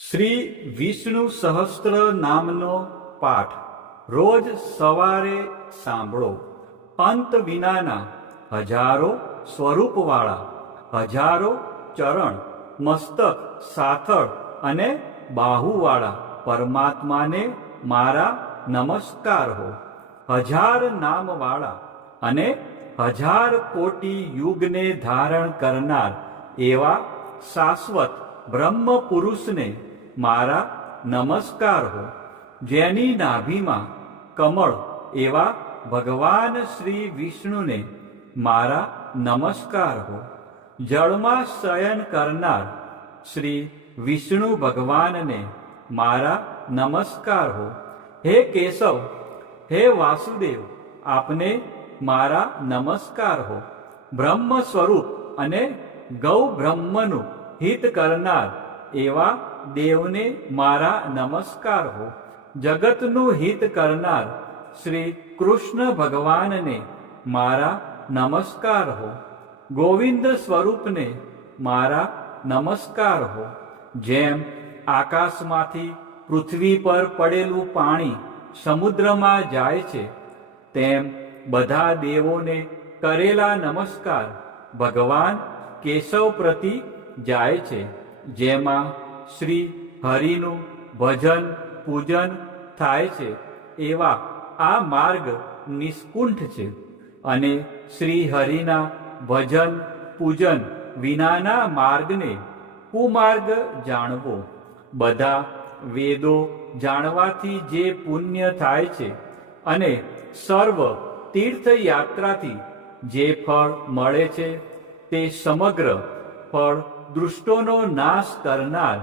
શ્રી વિષ્ણુ સહસ્ત્ર નામનો પાઠ રોજ સવારે સાંભળો. અંત વિનાના હજારો સ્વરૂપવાળા, હજારો ચરણ, મસ્તક, સાથળ અને બાહુવાળા પરમાત્માને મારા નમસ્કાર હો. હજાર નામવાળા અને હજાર કોટી યુગને ધારણ કરનાર એવા શાશ્વત બ્રહ્મ પુરુષને મારા નમસ્કાર હો. જેની નાભીમાં કમળ એવા ભગવાન શ્રી વિષ્ણુને મારા નમસ્કાર હો. જળમાં શયન કરનાર શ્રી વિષ્ણુ ભગવાનને મારા નમસ્કાર હો. હે કેશવ, હે વાસુદેવ, આપને મારા નમસ્કાર હો. બ્રહ્મ સ્વરૂપ અને ગૌ બ્રહ્મનું હિત કરનાર એવા દેવને મારા નમસ્કાર હો. જગતનું હિત કરનાર શ્રી કૃષ્ણ ભગવાનને મારા નમસ્કાર હો. ગોવિંદ સ્વરૂપને મારા નમસ્કાર હો. જેમ આકાશમાંથી પૃથ્વી પર પડેલું પાણી સમુદ્રમાં જાય છે, તેમ બધા દેવોને કરેલા નમસ્કાર ભગવાન કેશવ પ્રતિ જાય છે. જેમાં શ્રી હરિનું ભજન પૂજન થાય છે એવા આ માર્ગ નિષ્કુંઠ છે, અને શ્રી હરિના ભજન પૂજન વિનાના માર્ગને કુમાર્ગ જાણવો. બધા વેદો જાણવાથી જે પુણ્ય થાય છે અને સર્વ તીર્થયાત્રાથી જે ફળ મળે છે, તે સમગ્ર ફળ દૃષ્ટોનો નાશ કરનાર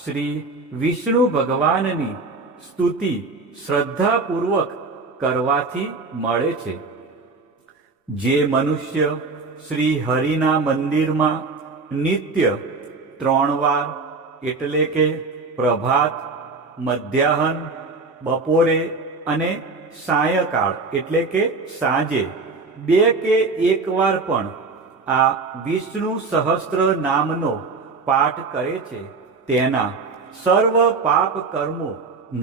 શ્રી વિષ્ણુ ભગવાનની સ્તુતિ શ્રદ્ધાપૂર્વક કરવાથી મળે છે. જે મનુષ્ય શ્રી હરિના મંદિરમાં નિત્ય 3 વાર એટલે કે પ્રભાત, મધ્યાહન, બપોરે અને સાયંકાળ એટલે કે સાંજે 2 કે 1 વાર પણ આ વિષ્ણુ સહસ્ત્ર નામનો પાઠ કરે છે, તેના સર્વ પાપ કર્મો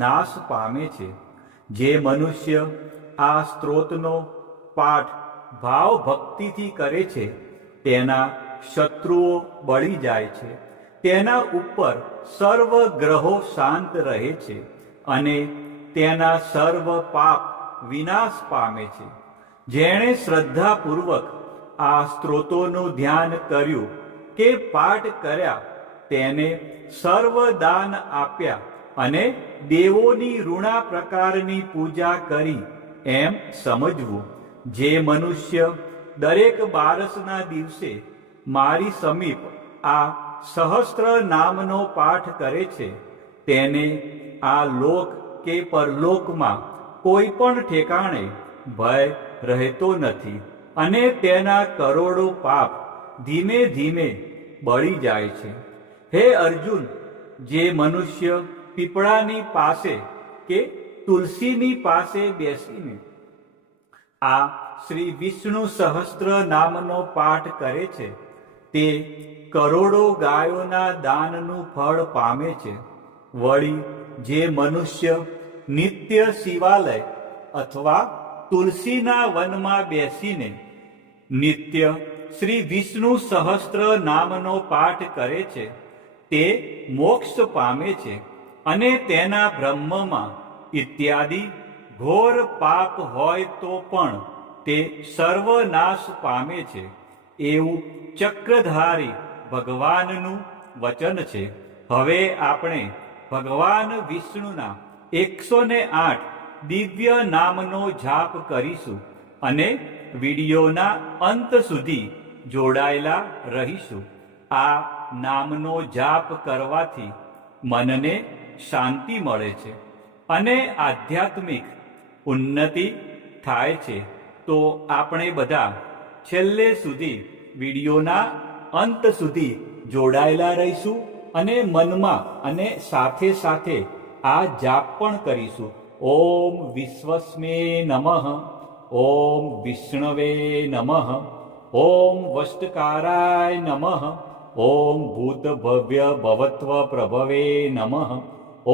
નાશ પામે છે. જે મનુષ્ય આ સ્ત્રોતનો પાઠ ભાવ ભક્તિથી કરે છે, તેના શત્રુઓ બળી જાય છે, તેના ઉપર સર્વ ગ્રહો શાંત રહે છે અને તેના સર્વ પાપ વિનાશ પામે છે. જેણે શ્રદ્ધાપૂર્વક આ સ્ત્રોતોનું ધ્યાન કર્યું કે પાઠ કર્યા, તેને સર્વ દાન આપ્યા અને દેવોની ઋણા પ્રકારની પૂજા કરી એમ સમજવું. જે મનુષ્ય દરેક બારસના દિવસે મારી સમીપ આ સહસ્ત્ર નામનો પાઠ કરે છે, તેને આ લોક કે પરલોકમાં કોઈ પણ ઠેકાણે ભય રહેતો નથી અને તેના કરોડો પાપ ધીમે ધીમે બળી જાય છે. હે અર્જુન, જે મનુષ્ય પીપળાની પાસે કે તુલસીની પાસે બેસીને આ શ્રી વિષ્ણુ સહસ્ત્ર નામનો પાઠ કરે છે, તે કરોડો ગાયોના દાનનું ફળ પામે છે. વળી જે મનુષ્ય નિત્ય શિવાલય અથવા તુલસીના વનમાં બેસીને નિત્ય શ્રી વિષ્ણુ સહસ્ત્ર નામનો પાઠ કરે છે, તે મોક્ષ પામે છે અને તેના બ્રહ્મમાં ઇત્યાદિ ઘોર પાપ હોય તો પણ તે સર્વનાશ પામે છે. એવું ચક્રધારી ભગવાનનું વચન છે. હવે આપણે ભગવાન વિષ્ણુના 108 દિવ્ય નામનો જાપ કરીશું અને વિડીયોના અંત સુધી જોડાયેલા રહીશું. આ નામનો જાપ કરવાથી મનને શાંતિ મળે છે અને આધ્યાત્મિક ઉન્નતિ થાય છે. તો આપણે બધા છેલ્લે સુધી વિડીયોના અંત સુધી જોડાયેલા રહીશું અને મનમાં અને સાથે સાથે આ જાપ પણ કરીશું. ઓમ વિશ્વસ્મે નમઃ, ઓમ વિષ્ણવે નમઃ, ઓમ વષ્ટકારાય નમઃ, ॐ भूतभव्य भवत्व प्रभवे नमः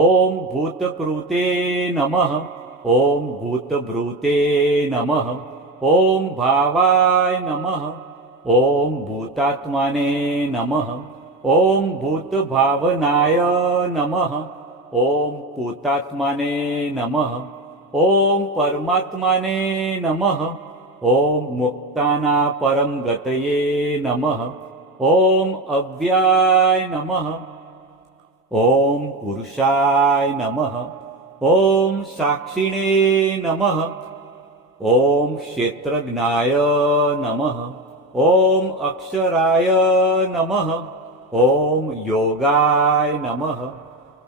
ॐ भूतकृते नमः ॐ भूतभृते नमः ॐ भावाय नमः ॐ भूतात्माने नमः ॐ भूतभावनाय नमः ॐ भूतात्माने नमः ॐ परमात्माने नमः ॐ मुक्ताना परम गतये नमः ॐ अव्याय नमः ॐ पुरुषाय नमः ॐ साक्षिणे नमः ॐ क्षेत्रज्ञाय नमः ॐ अक्षराय नमः ॐ योगाय नमः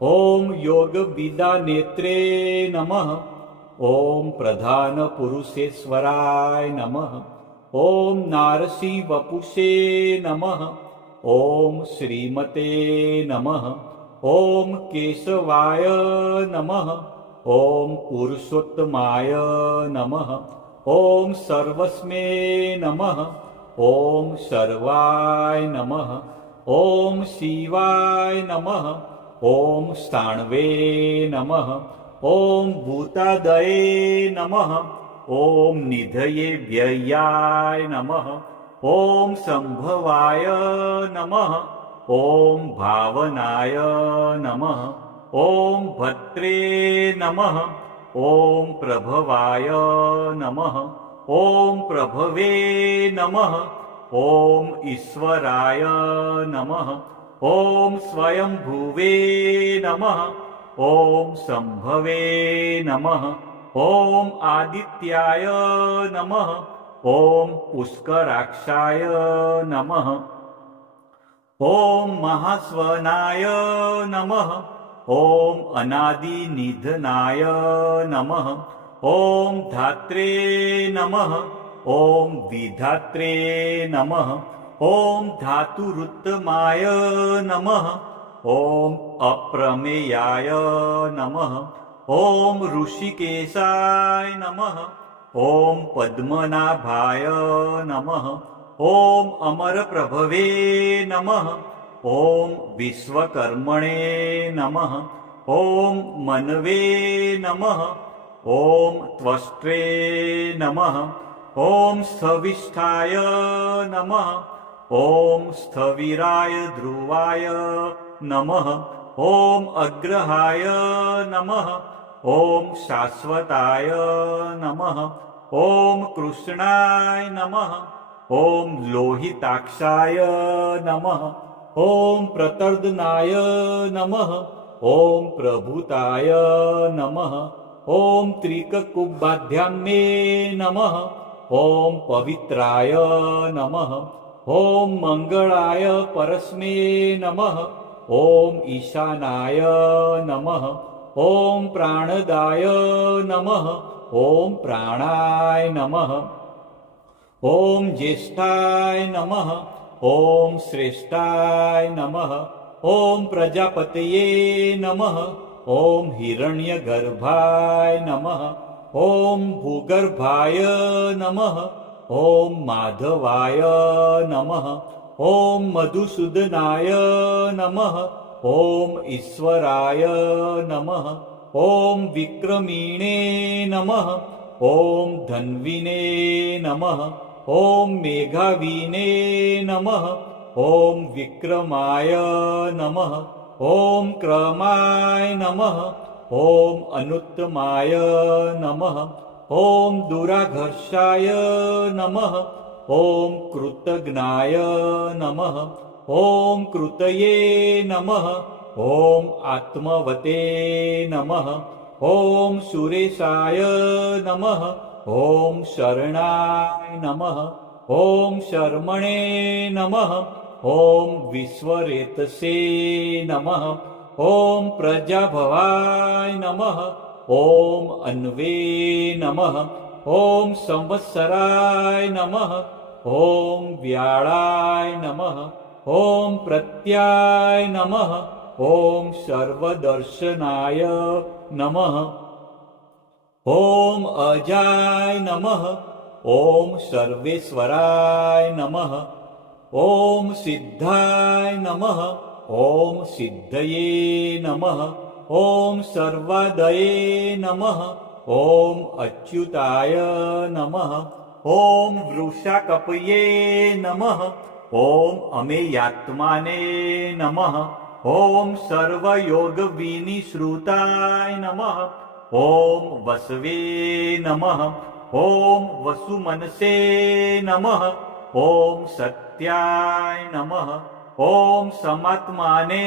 ॐ योगविदानेत्रे नमः ॐ प्रधानपुरुषेश्वराय नमः ॐ नारसिंहवपुषे नमः ॐ श्रीमते नमः ॐ केशवाय नमः ॐ पुरुषोत्तमाय नमः ॐ सर्वस्मै नमः ॐ सर्वाय नमः ॐ शिवाय नमः ॐ स्थाणवे नमः ॐ भूतादये नमः ॐ निधये व्ययाय नमः ॐ संभवाय नमः ॐ भावनाय नमः ॐ भद्रे नमः ॐ प्रभवाय नमः ॐ प्रभवे नमः ॐ ईश्वराय नमः ॐ स्वयंभुवे नमः ॐ संभवे नमः ॐ आदित्याय नमः ॐ पुष्कराक्षाय नमः ॐ महास्वनाय नमः ॐ अनादिनिधनाय नमः ॐ धात्रे नमः ॐ विधात्रे नमः ॐ धातुरुत्तमाय नमः ॐ अप्रमेयाय नमः ॐ ऋषिकेशाय नमः ॐ पद्मनाभाय नमः ॐ अमरप्रभवे नमः ॐ विश्वकर्मणे नमः ॐ मनवे नमः ॐ त्वष्ट्रे नमः ॐ स्थविष्ठाय नमः ॐ स्थविराय ध्रुवाय नमः ॐ अग्रहाय नमः ॐ शाश्वताय नमः ॐ कृष्णाय नमः ॐ लोहिताक्षाय नमः ॐ प्रतर्दनाय नमः ॐ प्रभूताय नमः ॐ त्रिककुब्बाध्याम्ने नमः ॐ पवित्राय नमः ॐ मंगलाय परस्मे नमः ॐ ईशानाय नमः ॐ प्राणदाय नमः ॐ प्राणाय नमः ॐ ज्येष्ठाय नमः ॐ श्रेष्ठाय नमः ॐ प्रजापतये नमः ॐ हिरण्यगर्भाय नमः ॐ भूगर्भाय नमः ॐ माधवाय नमः ॐ मधुसूदनाय नमः ॐ ईश्वराय नमः ॐ विक्रमिणे नमः ॐ धन्विने नमः ॐ मेघाविने नमः ॐ विक्रमाय नमः ॐ क्रमाय नमः ॐ अनुत्तमाय नमः ॐ दुराघर्षाय नमः ॐ कृतघ्नाय नमः ॐ कृतये नमः ॐ आत्मवते नमः ॐ सुरेशाय नमः ॐ शरणाय नमः ॐ शर्मणे नमः ॐ विश्वरेतसे नमः ॐ प्रजाभवाय नमः ॐ अन्वे नमः ॐ संवत्सराय नमः ॐ व्याळाय नमः ॐ प्रत्याय नमः ॐ सर्वदर्शनाय नमः ॐ अजाय नमः ॐ सर्वेश्वराय नमः ॐ सिद्धाय नमः ॐ सिद्धये नमः ॐ सर्वदये नमः ॐ अच्युताय नमः ॐ वृषाकपये नमः ॐ अमेयात्माने नमः ॐ सर्वयोगविनिश्रुताय नमः ॐ वसवे नमः ॐ वसुमनसे नमः ॐ सत्याय नमः ॐ समात्माने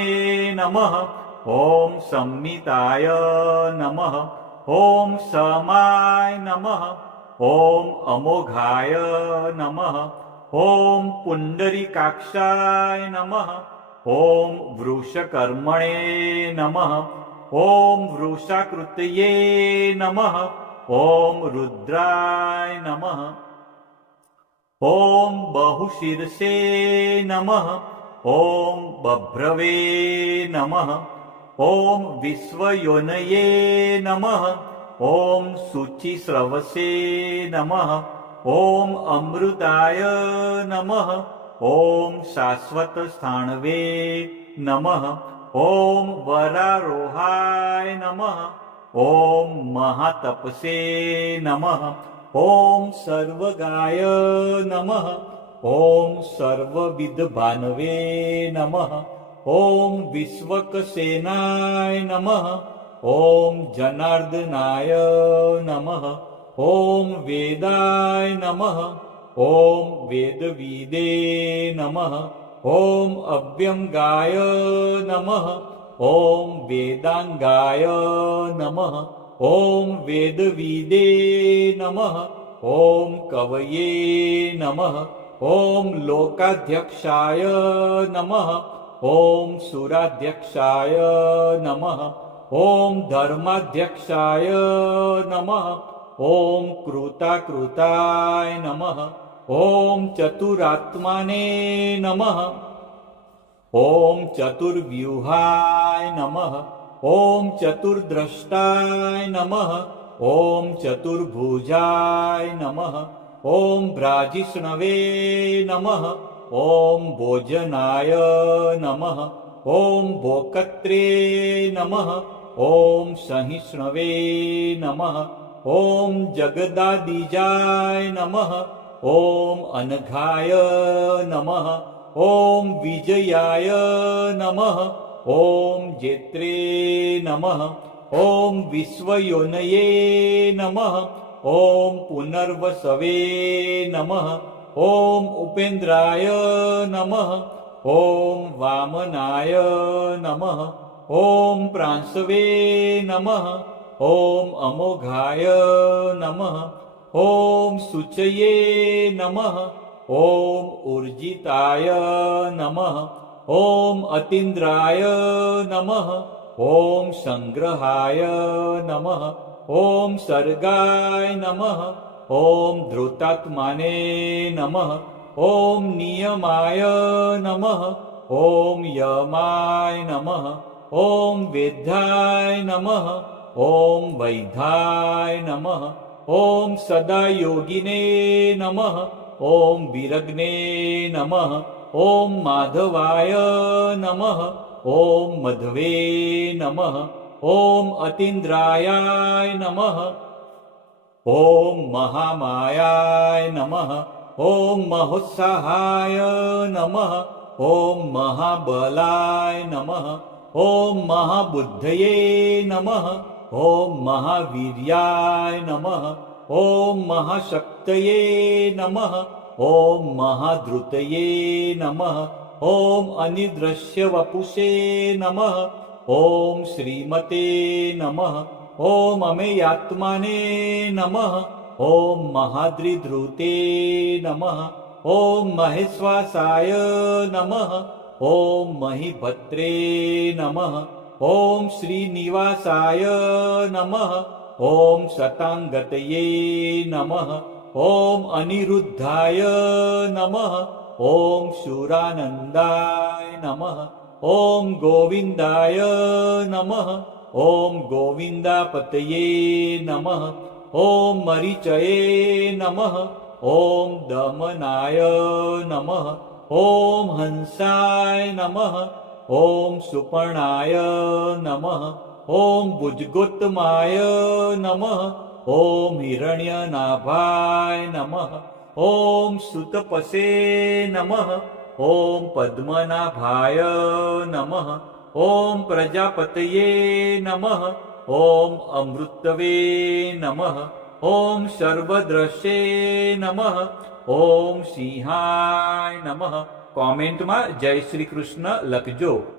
नमः ॐ संमिताय नमः ॐ समाय नमः ॐ अमोघाय नमः ॐ पुण्डरीकाक्षाय नमः ॐ वृषकर्मणे नमः ॐ वृषाकृतये नमः ॐ रुद्राय नमः ॐ बहुशीर्षे नमः ॐ बभ्रवे नमः ॐ विश्वयोनये नमः ॐ शुचिस्रवसे नमः ॐ अमृताय नमः ॐ शाश्वतस्थाणवे नमः ॐ वरारोहाय नमः ॐ महातपसे नमः ॐ सर्वगाय नमः ॐ सर्वविद्भानवे नमः ॐ विश्वकसेनाय नमः ॐ जनार्दनाय नमः ॐ वेदाय नमः ॐ वेदविदे नमः ॐ अव्यंगाय नमः ॐ वेदांगाय नमः ॐ वेदविदे नमः ॐ कवये नमः ॐ लोकाध्यक्षाय नमः ॐ सुराध्यक्षाय नमः ॐ धर्माध्यक्षाय नमः ॐ कृताकृताय नमः ॐ चतुरात्माने नमः ॐ चतुर्व्यूहाय नमः ॐ चतुर्द्रष्टाय नमः ॐ चतुर्भुजाय नमः ॐ भ्राजिष्णवे नमः ॐ भोजनाय नमः ॐ भोक्त्रे नमः ॐ सहिष्णवे नमः ॐ जगदादिजाय नमः ॐ अनघाय नमः ॐ विजयाय नमः ॐ जेत्रे नमः ॐ विश्वयोनये नमः ॐ पुनर्वसवे नमः ॐ उपेन्द्राय नमः ॐ वामनाय नमः ॐ प्रांशवे नमः ॐ अमोघाय नमः ॐ शुचये नमः ॐ ऊर्जिताय नमः ॐ अतीन्द्राय नमः ॐ संग्रहाय नमः ॐ सर्गाय नमः ॐ धृतात्माने नमः ॐ नियमाय नमः ॐ यमाय नमः ॐ वेद्याय नमः ॐ वैद्याय नमः ॐ सदा योगिने नमः ॐ विरग्ने नमः ॐ माधवाय नमः ॐ मध्वे नमः ॐ अतीन्द्रायाय नमः ॐ महामायाय नमः ॐ महोत्साहाय नमः ॐ महाबलाय नमः ॐ महाबुद्धये नमः ॐ महावीर्याय नमः ॐ महाशक्तये नमः ॐ महाधृतये नमः ॐ अनिदृश्यवपुषे नमः ॐ श्रीमते नमः ॐ अमेयात्माने नमः ॐ महाद्रिधृते नमः ॐ महेश्वासाय नमः ॐ महीभद्रे नमः ॐ श्रीनिवासाय नमः ॐ शतांगतये नमः ॐ अनिरुद्धाय नमः ॐ शूरानन्दाय नमः ॐ गोविन्दाय नमः ॐ गोविन्दापतये नमः ॐ मरीचये नमः ॐ दमनाय नमः ॐ हंसाय नमः ॐ सुपर्णाय नमः ॐ भुजगोत्तमाय नमः ॐ हिरण्यनाभाय नमः ॐ सुतपसे नमः ॐ पद्मनाभाय नमः ॐ प्रजापतये नमः ॐ अमृतवे नमः ॐ सर्वद्रश्ये नमः ॐ સિંહાય નમઃ. કોમેન્ટમાં જય શ્રી કૃષ્ણ લખજો.